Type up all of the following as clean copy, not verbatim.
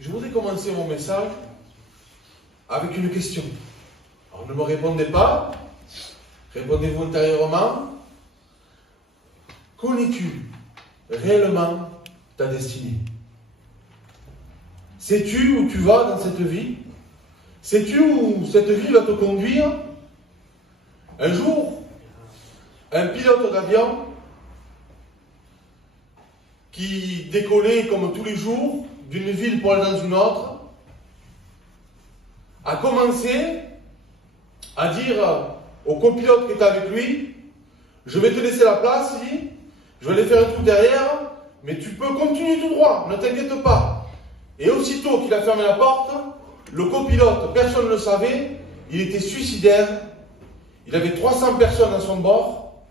Je voudrais commencer mon message avec une question. Alors ne me répondez pas, répondez-vous intérieurement. Connais-tu réellement ta destinée? Sais-tu où tu vas dans cette vie? Sais-tu où cette vie va te conduire? Un jour, un pilote d'avion qui décollait comme tous les jours d'une ville pour aller dans une autre a commencé à dire au copilote qui était avec lui: je vais te laisser la place ici, je vais aller faire un trou derrière, mais tu peux continuer tout droit, ne t'inquiète pas. Et aussitôt qu'il a fermé la porte, le copilote, personne ne le savait, il était suicidaire, il avait 300 personnes à son bord,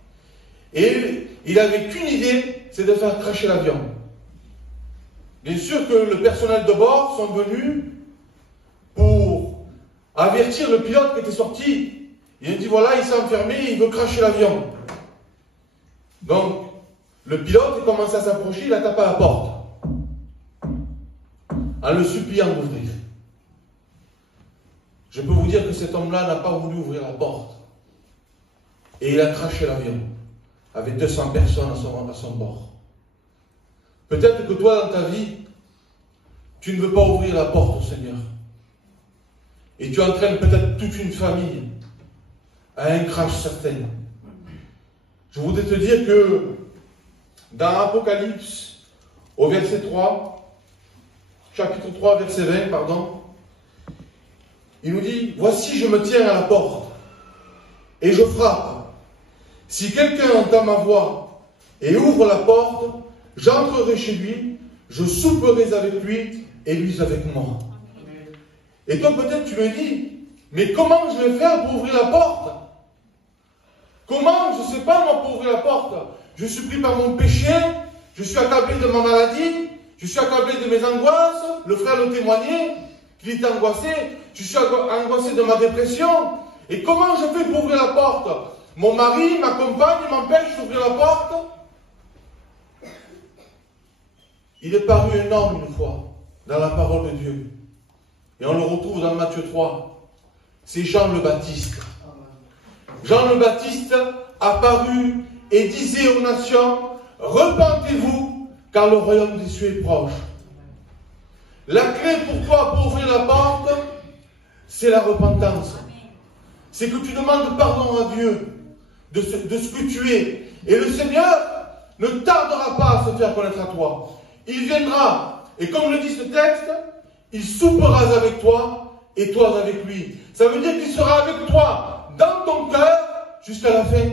et il n'avait qu'une idée, c'est de faire cracher l'avion. Bien sûr que le personnel de bord sont venus pour avertir le pilote qui était sorti. Il a dit: voilà, il s'est enfermé, il veut cracher l'avion. Donc, le pilote commence à s'approcher, il a tapé à la porte, en le suppliant d'ouvrir. Je peux vous dire que cet homme-là n'a pas voulu ouvrir la porte. Et il a craché l'avion, avec 200 personnes à son bord. Peut-être que toi, dans ta vie, tu ne veux pas ouvrir la porte au Seigneur. Et tu entraînes peut-être toute une famille à un crash certain. Je voudrais te dire que dans Apocalypse, au verset 3, chapitre 3, verset 20, pardon, il nous dit: voici, je me tiens à la porte et je frappe. Si quelqu'un entend ma voix et ouvre la porte, j'entrerai chez lui, je souperai avec lui et lui avec moi. Et toi peut-être tu me dis: mais comment je vais faire pour ouvrir la porte? Comment? Je ne sais pas moi pour ouvrir la porte. Je suis pris par mon péché, je suis accablé de ma maladie, je suis accablé de mes angoisses, le frère le témoignait, qu'il était angoissé, je suis angoissé de ma dépression. Et comment je fais pour ouvrir la porte? Mon mari, ma compagne m'empêche d'ouvrir la porte. Il est paru un homme une fois dans la parole de Dieu. Et on le retrouve dans Matthieu 3. C'est Jean le Baptiste. Jean le Baptiste apparut et disait aux nations: repentez-vous, car le royaume des cieux est proche. La clé pour toi pour ouvrir la porte, c'est la repentance. C'est que tu demandes pardon à Dieu de ce que tu es. Et le Seigneur ne tardera pas à se faire connaître à toi. Il viendra, et comme le dit ce texte, il soupera avec toi et toi avec lui. Ça veut dire qu'il sera avec toi dans ton cœur jusqu'à la fin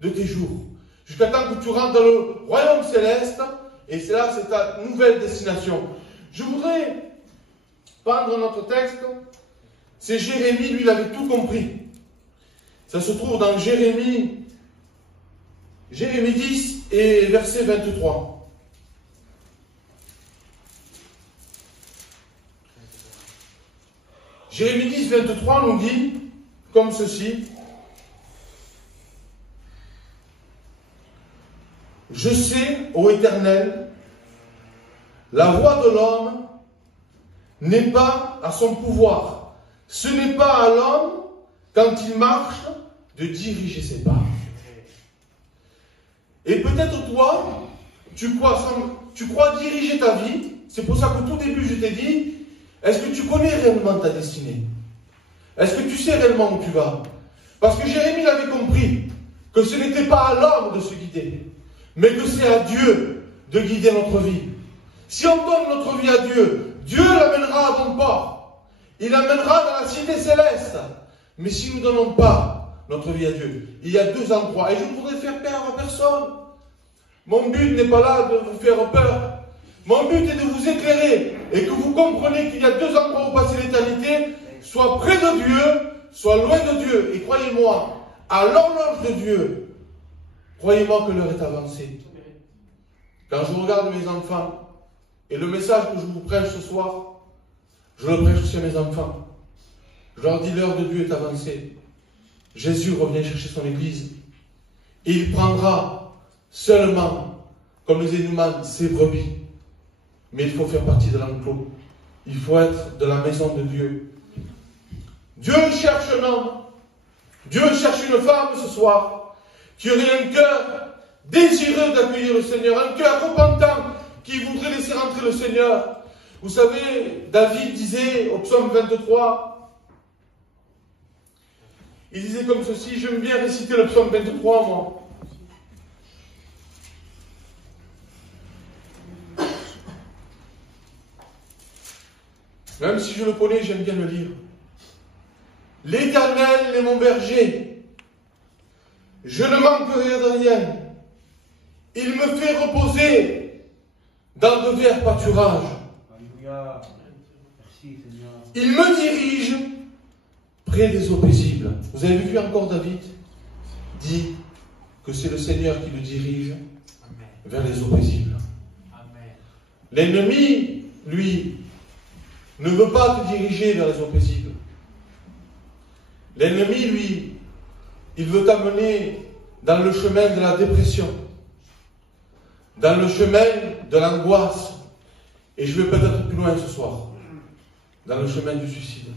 de tes jours. Jusqu'à temps que tu rentres dans le royaume céleste, et c'est là, c'est ta nouvelle destination. Je voudrais prendre notre texte. C'est Jérémie, lui, il avait tout compris. Ça se trouve dans Jérémie 10 et verset 23. Jérémie 10, 23 nous dit comme ceci: je sais, ô Éternel, la voie de l'homme n'est pas à son pouvoir. Ce n'est pas à l'homme, quand il marche, de diriger ses pas. Et peut-être toi, tu crois diriger ta vie. C'est pour ça qu'au tout début, je t'ai dit: est-ce que tu connais réellement ta destinée? Est-ce que tu sais réellement où tu vas? Parce que Jérémie avait compris que ce n'était pas à l'homme de se guider, mais que c'est à Dieu de guider notre vie. Si on donne notre vie à Dieu, Dieu l'amènera à bon port. Il l'amènera dans la cité céleste. Mais si nous ne donnons pas notre vie à Dieu, il y a deux endroits. Et je ne voudrais faire peur à personne. Mon but n'est pas là de vous faire peur. Mon but est de vous éclairer et que vous compreniez qu'il y a deux endroits où passer l'éternité, soit près de Dieu, soit loin de Dieu. Et croyez-moi, à l'horloge de Dieu, croyez-moi que l'heure est avancée. Quand je regarde mes enfants, et le message que je vous prêche ce soir, je le prêche aussi à mes enfants. Je leur dis: l'heure de Dieu est avancée. Jésus revient chercher son Église. Et il prendra seulement, comme les Énuman, ses brebis. Mais il faut faire partie de l'enclos. Il faut être de la maison de Dieu. Dieu cherche un homme. Dieu cherche une femme ce soir qui aurait un cœur désireux d'accueillir le Seigneur, un cœur repentant qui voudrait laisser rentrer le Seigneur. Vous savez, David disait au psaume 23, il disait comme ceci, j'aime bien réciter le psaume 23, moi. Même si je le connais, j'aime bien le lire. L'Éternel est mon berger. Je ne manquerai de rien. Il me fait reposer dans de verts pâturages. Alléluia. Merci, Seigneur. Il me dirige près des eaux paisibles. Vous avez vu encore David dit que c'est le Seigneur qui le dirige vers les eaux paisibles. L'ennemi, lui, ne veut pas te diriger vers les eaux paisibles. L'ennemi, lui, il veut t'amener dans le chemin de la dépression, dans le chemin de l'angoisse, et je vais peut-être plus loin ce soir, dans le chemin du suicide.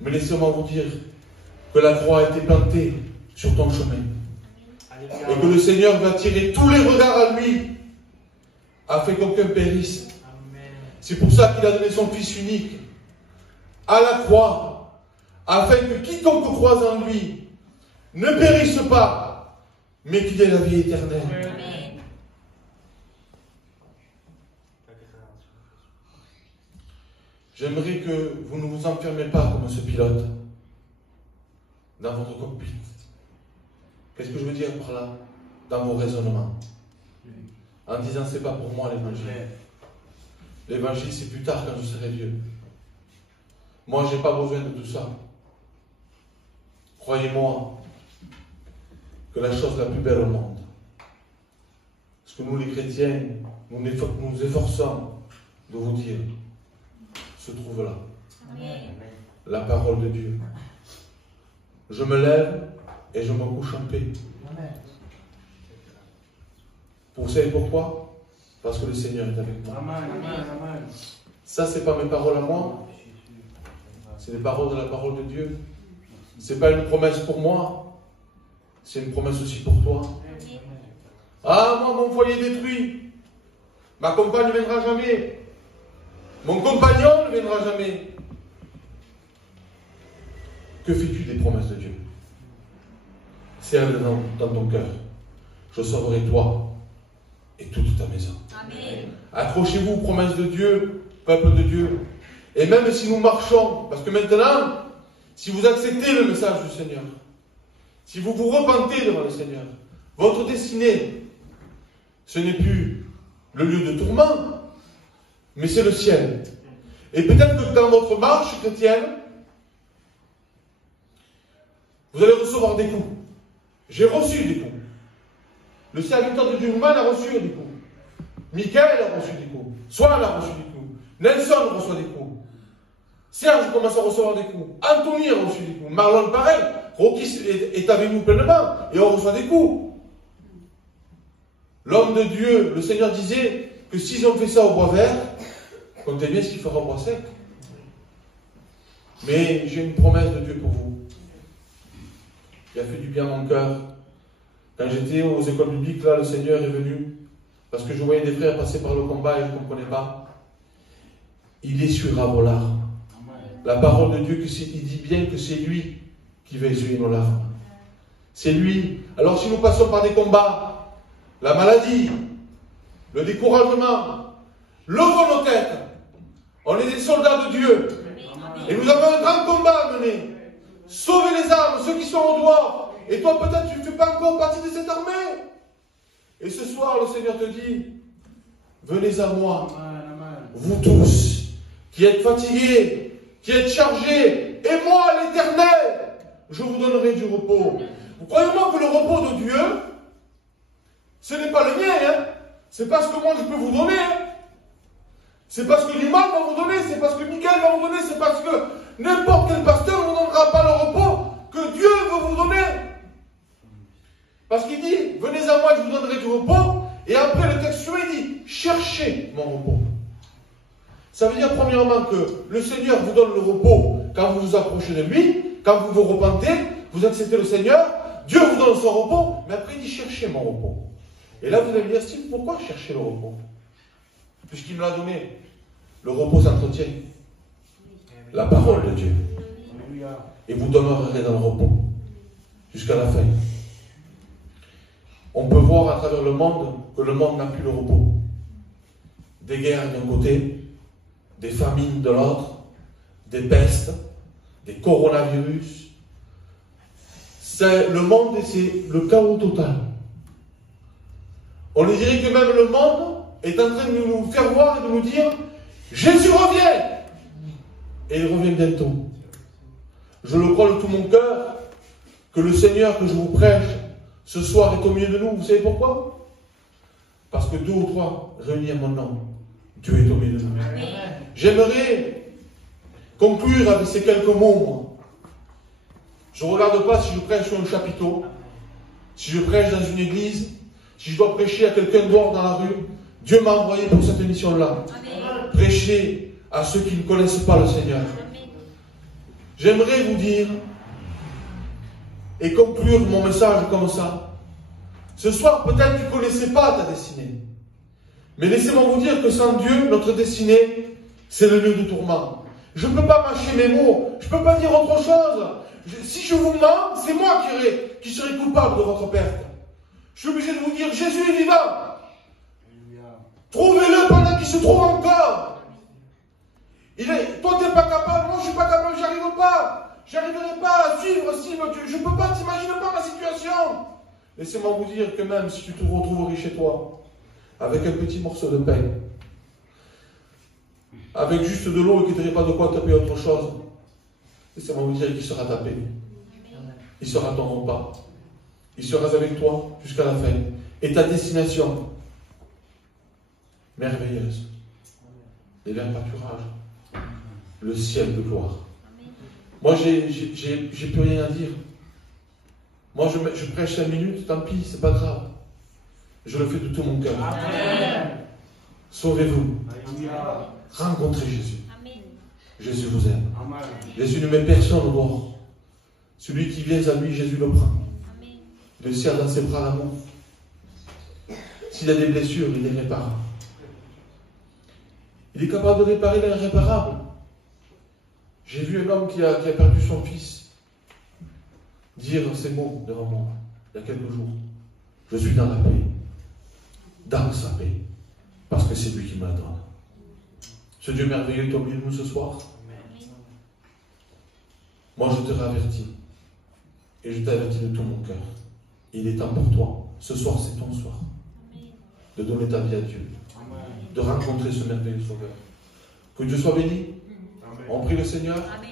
Mais laissez-moi vous dire que la croix a été plantée sur ton chemin, et que le Seigneur va tirer tous les regards à lui, afin qu'aucun périsse. C'est pour ça qu'il a donné son Fils unique à la croix, afin que quiconque croise en lui ne périsse pas, mais qu'il ait la vie éternelle. Amen. J'aimerais que vous ne vous enfermez pas comme ce pilote dans votre cockpit. Qu'est-ce que je veux dire par là? Dans vos raisonnements. En disant, c'est pas pour moi l'évangile. L'évangile, c'est plus tard quand je serai vieux. Moi, je n'ai pas besoin de tout ça. Croyez-moi que la chose la plus belle au monde, ce que nous les chrétiens, nous efforçons de vous dire, se trouve là. Amen. La parole de Dieu. Je me lève et je me couche en paix. Amen. Vous savez pourquoi? Parce que le Seigneur est avec moi. Amen. Amen. Ça, ce n'est pas mes paroles à moi. C'est les paroles de la parole de Dieu. Ce n'est pas une promesse pour moi. C'est une promesse aussi pour toi. Ah, moi, mon foyer détruit. Ma compagne ne viendra jamais. Mon compagnon ne viendra jamais. Que fais-tu des promesses de Dieu? Serre-les dans ton cœur. Je sauverai toi et toute ta maison. Amen. Accrochez-vous aux promesses de Dieu, peuple de Dieu. Et même si nous marchons, parce que maintenant, si vous acceptez le message du Seigneur, si vous vous repentez devant le Seigneur, votre destinée, ce n'est plus le lieu de tourment, mais c'est le ciel. Et peut-être que dans votre marche chrétienne, vous allez recevoir des coups. J'ai reçu des coups. Le serviteur de Dieu humain a reçu des coups. Michael a reçu des coups. Swan a reçu des coups. Nelson reçoit des coups. Serge commence à recevoir des coups. Anthony a reçu des coups. Marlon pareil. Rocky est avec nous pleinement. Et on reçoit des coups. L'homme de Dieu, le Seigneur disait que s'ils ont fait ça au bois vert, comptez bien ce qu'il fera au bois sec. Mais j'ai une promesse de Dieu pour vous. Il a fait du bien à mon cœur. Quand j'étais aux écoles bibliques, là, le Seigneur est venu. Parce que je voyais des frères passer par le combat et je ne comprenais pas. Il essuiera vos larmes. La parole de Dieu, il dit bien que c'est lui qui va essuyer nos larmes. C'est lui. Alors si nous passons par des combats, la maladie, le découragement, levons nos têtes. On est des soldats de Dieu. Et nous avons un grand combat à mener. Sauvez les âmes, ceux qui sont au dehors. Et toi, peut-être, tu ne fais pas encore partie de cette armée. Et ce soir, le Seigneur te dit, venez à moi, vous tous, qui êtes fatigués, qui êtes chargés, et moi, l'Éternel, je vous donnerai du repos. Vous croyez-moi que le repos de Dieu, ce n'est pas le mien, hein? C'est pas ce que moi je peux vous donner, hein? C'est parce que l'imam va vous donner, c'est parce que Michael va vous donner, c'est parce que n'importe quel pasteur ne vous donnera pas le repos que Dieu veut vous donner. Parce qu'il dit, venez à moi, je vous donnerai du repos. Et après le texte, il dit, cherchez mon repos. Ça veut dire premièrement que le Seigneur vous donne le repos quand vous vous approchez de lui, quand vous vous repentez, vous acceptez le Seigneur, Dieu vous donne son repos, mais après il dit cherchez mon repos. Et là vous allez me dire, Steve, pourquoi chercher le repos? Puisqu'il me l'a donné. Le repos s'entretient. La parole de Dieu. Et vous demeurerez dans le repos jusqu'à la fin. On peut voir à travers le monde que le monde n'a plus le repos. Des guerres d'un côté, des famines de l'autre, des pestes, des coronavirus. Le monde, c'est le chaos total. On dirait que même le monde est en train de nous faire voir et de nous dire Jésus revient. Et il revient bientôt. Je le crois de tout mon cœur que le Seigneur que je vous prêche ce soir est au milieu de nous. Vous savez pourquoi? Parce que 2 ou 3 réunis à mon nom, Dieu est au milieu de nous. J'aimerais conclure avec ces quelques mots. Moi. Je ne regarde pas si je prêche sur un chapiteau, si je prêche dans une église, si je dois prêcher à quelqu'un dehors dans la rue. Dieu m'a envoyé pour cette mission-là. Prêcher à ceux qui ne connaissent pas le Seigneur. J'aimerais vous dire et conclure mon message comme ça. Ce soir, peut-être que tu ne connaissais pas ta destinée. Mais laissez-moi vous dire que sans Dieu, notre destinée, c'est le lieu de tourment. Je ne peux pas mâcher mes mots. Je ne peux pas dire autre chose. Si je vous mens, c'est moi qui serai coupable de votre perte. Je suis obligé de vous dire, Jésus est vivant. Trouvez-le pendant qu'il se trouve encore. Toi, tu n'es pas capable, moi je ne suis pas capable, j'arrive pas. J'arriverai pas à suivre, je ne peux pas, t'imaginer pas ma situation. Laissez-moi vous dire que même si tu te retrouverais chez toi, avec un petit morceau de pain, avec juste de l'eau et qu'il ne t'aurait pas de quoi taper autre chose, laissez-moi vous dire qu'il sera tapé. Il sera ton repas. Il sera avec toi jusqu'à la fin. Et ta destination, merveilleuse, et vers pâturage, le ciel de gloire. Moi, j'ai plus rien à dire. Moi, je prêche 5 minutes, tant pis, c'est pas grave. Je le fais de tout mon cœur. Sauvez-vous. Rencontrez Jésus. Jésus vous aime. Jésus ne met personne au dehors. Celui qui vient à lui, Jésus le prend. Il le serre dans ses bras d'amour. S'il a des blessures, il les répare. Il est capable de réparer l'irréparable. J'ai vu un homme qui a perdu son fils dire ces mots devant moi, il y a quelques jours. Je suis dans la paix, dans sa paix, parce que c'est lui qui me la donne. Ce Dieu merveilleux est au milieu de nous ce soir. Moi, je te ravertis, et je t'avertis de tout mon cœur. Il est temps pour toi. Ce soir, c'est ton soir. De donner ta vie à Dieu. De rencontrer ce merveilleux Sauveur. Que Dieu soit béni. On prie le Seigneur. Amen.